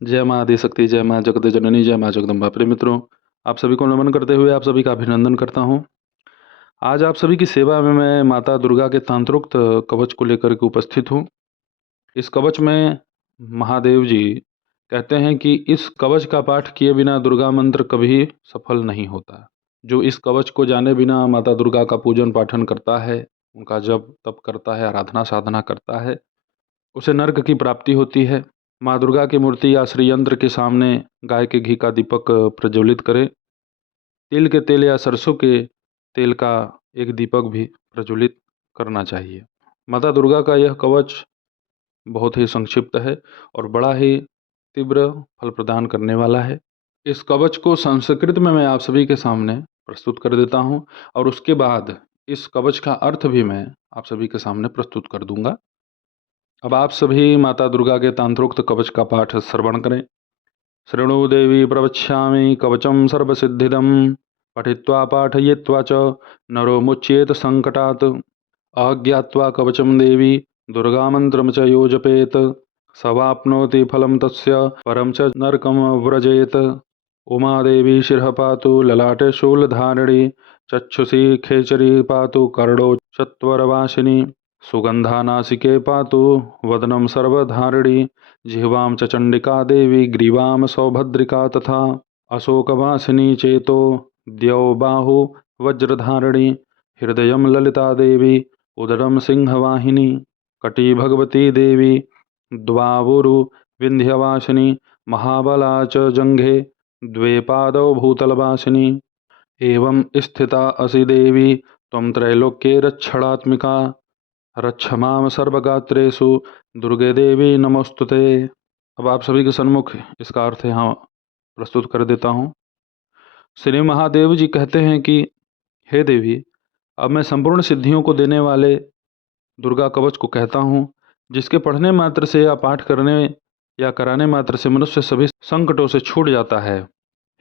जय माँ आदिशक्ति, जय माँ जगत जननी, जय माँ जगदम्बा। प्रिय मित्रों, आप सभी को नमन करते हुए आप सभी का अभिनंदन करता हूँ। आज आप सभी की सेवा में मैं माता दुर्गा के तंत्रोक्त कवच को लेकर के उपस्थित हूँ। इस कवच में महादेव जी कहते हैं कि इस कवच का पाठ किए बिना दुर्गा मंत्र कभी सफल नहीं होता। जो इस कवच को जाने बिना माता दुर्गा का पूजन पाठन करता है, उनका जप तप करता है, आराधना साधना करता है, उसे नर्क की प्राप्ति होती है। माँ दुर्गा की मूर्ति या श्री यंत्र के सामने गाय के घी का दीपक प्रज्वलित करें। तिल के तेल या सरसों के तेल का एक दीपक भी प्रज्वलित करना चाहिए। माता दुर्गा का यह कवच बहुत ही संक्षिप्त है और बड़ा ही तीव्र फल प्रदान करने वाला है। इस कवच को संस्कृत में मैं आप सभी के सामने प्रस्तुत कर देता हूँ और उसके बाद इस कवच का अर्थ भी मैं आप सभी के सामने प्रस्तुत कर दूंगा। अब आप सभी माता दुर्गा के तंत्रोक्त कवच का पाठ श्रवण करें। शृणु देवी प्रवक्ष्यामि कवचं सर्वसिद्धिदं पठित्वा पाठयित्वा च नरो मुच्येत संकटात्। अज्ञात्वा कवचं देवी दुर्गामन्त्रं च यो जपेत् सवाप्नोति फलं तस्य परं च नरकं व्रजेत्। उमादेवी शिरः पातु ललाटे शूलधारिणी चक्षुषी खेचरी पातु कर्णो चत्वरवासिनी सुगंधानासिके पातु वदनं सर्वधारिणी जिह्वां च चण्डिका देवी ग्रीवां सौभद्रिका तथा अशोकवासिनी चेतो द्यौबाहु वज्रधारिणी हृदयं ललिता देवी उदरं सिंहवाहिनी कटी भगवती देवी द्वावुरु विन्ध्यवासिनी महाबला च जङ्घे द्वे पादौ भूतलवासिनी। एवं स्थिता असि देवी त्वं त्रैलोक्ये रक्षणात्मिका रक्ष माम सर्वगात्रेषु दुर्गे देवी नमोस्तुते। अब आप सभी के सन्मुख इसका अर्थ यहाँ प्रस्तुत कर देता हूँ। श्री महादेव जी कहते हैं कि हे देवी, अब मैं संपूर्ण सिद्धियों को देने वाले दुर्गा कवच को कहता हूँ, जिसके पढ़ने मात्र से या पाठ करने या कराने मात्र से मनुष्य सभी संकटों से छूट जाता है।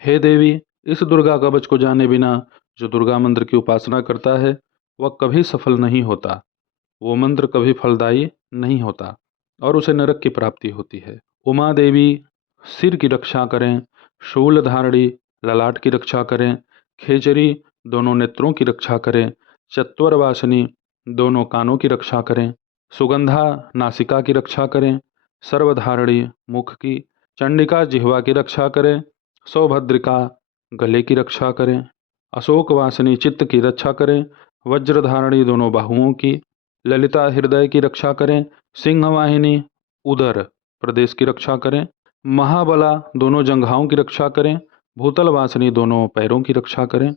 हे देवी, इस दुर्गा कवच को जाने बिना जो दुर्गा मंत्र की उपासना करता है वह कभी सफल नहीं होता, वो मंत्र कभी फलदायी नहीं होता और उसे नरक की प्राप्ति होती है। उमा देवी सिर की रक्षा करें, शूल धारणी ललाट की रक्षा करें, खेचरी दोनों नेत्रों की रक्षा करें, चत्वरवासिनी दोनों कानों की रक्षा करें, सुगंधा नासिका की रक्षा करें, सर्वधारणी मुख की, चंडिका जिह्वा की रक्षा करें, सौभद्रिका गले की रक्षा करें, अशोक वासिनी चित्त की रक्षा करें, वज्रधारणी दोनों बाहुओं की, ललिता हृदय की रक्षा करें, सिंहवाहिनी उदर प्रदेश की रक्षा करें, महाबला दोनों जंघाओं की रक्षा करें, भूतल वासिनी दोनों पैरों की रक्षा करें,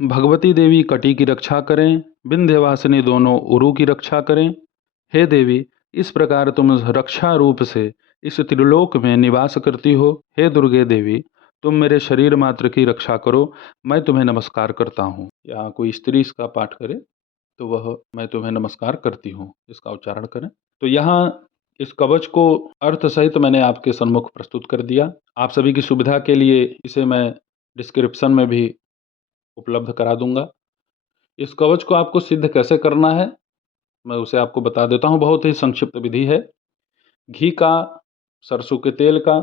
भगवती देवी कटी की रक्षा करें, विंध्यवासिनी दोनों उरु की रक्षा करें। हे देवी, इस प्रकार तुम रक्षा रूप से इस त्रिलोक में निवास करती हो। हे दुर्गे देवी, तुम मेरे शरीर मात्र की रक्षा करो, मैं तुम्हें नमस्कार करता हूँ। यहाँ कोई स्त्री इसका पाठ करे तो वह मैं तुम्हें नमस्कार करती हूँ इसका उच्चारण करें। तो यहाँ इस कवच को अर्थ सहित मैंने आपके सम्मुख प्रस्तुत कर दिया। आप सभी की सुविधा के लिए इसे मैं डिस्क्रिप्शन में भी उपलब्ध करा दूंगा। इस कवच को आपको सिद्ध कैसे करना है मैं उसे आपको बता देता हूँ। बहुत ही संक्षिप्त विधि है। घी का, सरसों के तेल का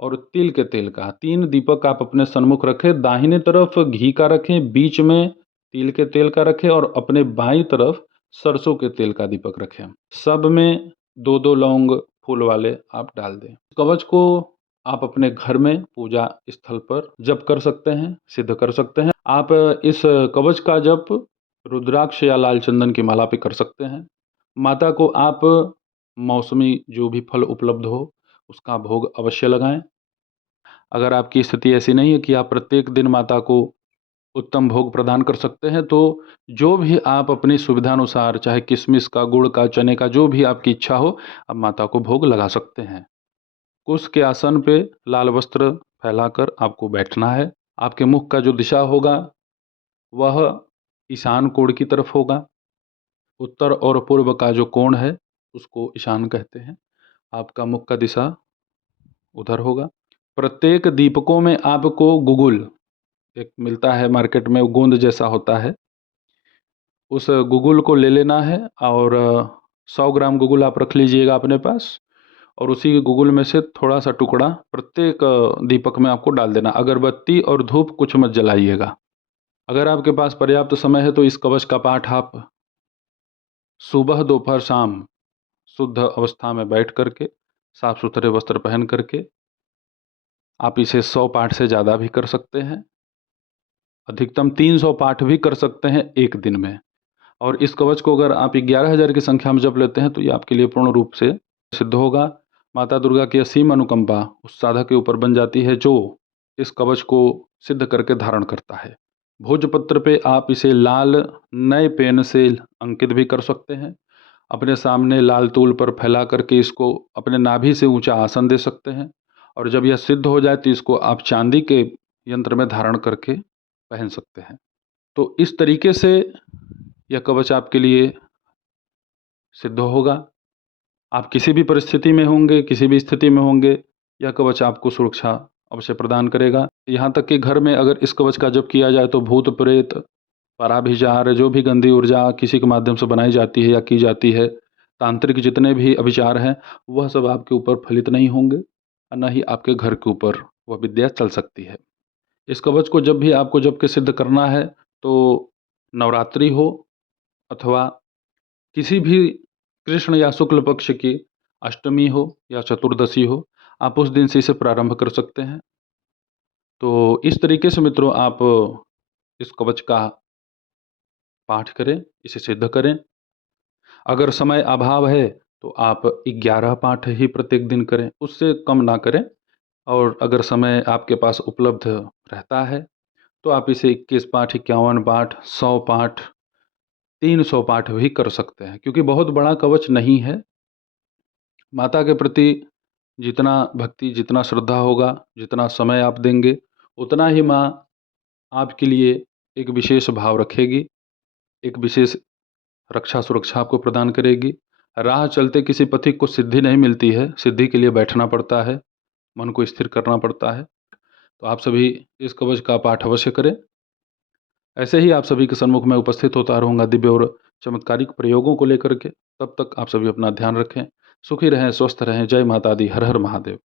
और तिल के तेल का 3 दीपक आप अपने सन्मुख रखें। दाहिने तरफ घी का रखें, बीच में तिल के तेल का रखें और अपने बाईं तरफ सरसों के तेल का दीपक रखें। सब में 2-2 लौंग फूल वाले आप डाल दें। कवच को आप अपने घर में पूजा स्थल पर जप कर सकते हैं, सिद्ध कर सकते हैं। आप इस कवच का जप रुद्राक्ष या लाल चंदन की माला पे कर सकते हैं। माता को आप मौसमी जो भी फल उपलब्ध हो उसका भोग अवश्य लगाएं। अगर आपकी स्थिति ऐसी नहीं है कि आप प्रत्येक दिन माता को उत्तम भोग प्रदान कर सकते हैं, तो जो भी आप अपनी सुविधानुसार, चाहे किशमिश का, गुड़ का, चने का, जो भी आपकी इच्छा हो, आप माता को भोग लगा सकते हैं। कुश के आसन पे लाल वस्त्र फैलाकर आपको बैठना है। आपके मुख का जो दिशा होगा वह ईशान कोण की तरफ होगा। उत्तर और पूर्व का जो कोण है उसको ईशान कहते हैं। आपका मुख का दिशा उधर होगा। प्रत्येक दीपकों में आपको गुगुल एक मिलता है मार्केट में, गोंद जैसा होता है, उस गुगुल को ले लेना है और 100 ग्राम गुगुल आप रख लीजिएगा अपने पास। और उसी गुगुल में से थोड़ा सा टुकड़ा प्रत्येक दीपक में आपको डाल देना। अगरबत्ती और धूप कुछ मत जलाइएगा। अगर आपके पास पर्याप्त समय है तो इस कवच का पाठ आप सुबह, दोपहर, शाम शुद्ध अवस्था में बैठ करके, साफ सुथरे वस्त्र पहन करके आप इसे 100 पाठ से ज़्यादा भी कर सकते हैं। अधिकतम 300 पाठ भी कर सकते हैं एक दिन में। और इस कवच को अगर आप 11,000 की संख्या में जप लेते हैं तो ये आपके लिए पूर्ण रूप से सिद्ध होगा। माता दुर्गा की असीम अनुकंपा उस साधक के ऊपर बन जाती है जो इस कवच को सिद्ध करके धारण करता है। भोजपत्र पे आप इसे लाल नए पेन से अंकित भी कर सकते हैं। अपने सामने लाल तूल पर फैला करके इसको अपने नाभि से ऊंचा आसन दे सकते हैं। और जब यह सिद्ध हो जाए तो इसको आप चांदी के यंत्र में धारण करके पहन सकते हैं। तो इस तरीके से यह कवच आपके लिए सिद्ध होगा। आप किसी भी परिस्थिति में होंगे, किसी भी स्थिति में होंगे, यह कवच आपको सुरक्षा अवश्य प्रदान करेगा। यहाँ तक कि घर में अगर इस कवच का जप किया जाए तो भूत प्रेत, पराभिचार, जो भी गंदी ऊर्जा किसी के माध्यम से बनाई जाती है या की जाती है, तांत्रिक जितने भी अभिचार हैं, वह सब आपके ऊपर फलित नहीं होंगे और न ही आपके घर के ऊपर वह विद्या चल सकती है। इस कवच को जब भी आपको जप के सिद्ध करना है तो नवरात्रि हो अथवा किसी भी कृष्ण या शुक्ल पक्ष की अष्टमी हो या चतुर्दशी हो, आप उस दिन से इसे प्रारंभ कर सकते हैं। तो इस तरीके से मित्रों आप इस कवच का पाठ करें, इसे सिद्ध करें। अगर समय अभाव है तो आप 11 पाठ ही प्रत्येक दिन करें, उससे कम ना करें। और अगर समय आपके पास उपलब्ध रहता है तो आप इसे 21 पाठ, 51 पाठ, 100 पाठ, 300 पाठ भी कर सकते हैं, क्योंकि बहुत बड़ा कवच नहीं है। माता के प्रति जितना भक्ति, जितना श्रद्धा होगा, जितना समय आप देंगे, उतना ही माँ आपके लिए एक विशेष भाव रखेगी, एक विशेष रक्षा सुरक्षा आपको प्रदान करेगी। राह चलते किसी पथिक को सिद्धि नहीं मिलती है, सिद्धि के लिए बैठना पड़ता है, मन को स्थिर करना पड़ता है। तो आप सभी इस कवच का पाठ अवश्य करें। ऐसे ही आप सभी के सम्मुख में उपस्थित होता रहूँगा दिव्य और चमत्कारिक प्रयोगों को लेकर के। तब तक आप सभी अपना ध्यान रखें, सुखी रहें, स्वस्थ रहें। जय माता दी, हर हर महादेव।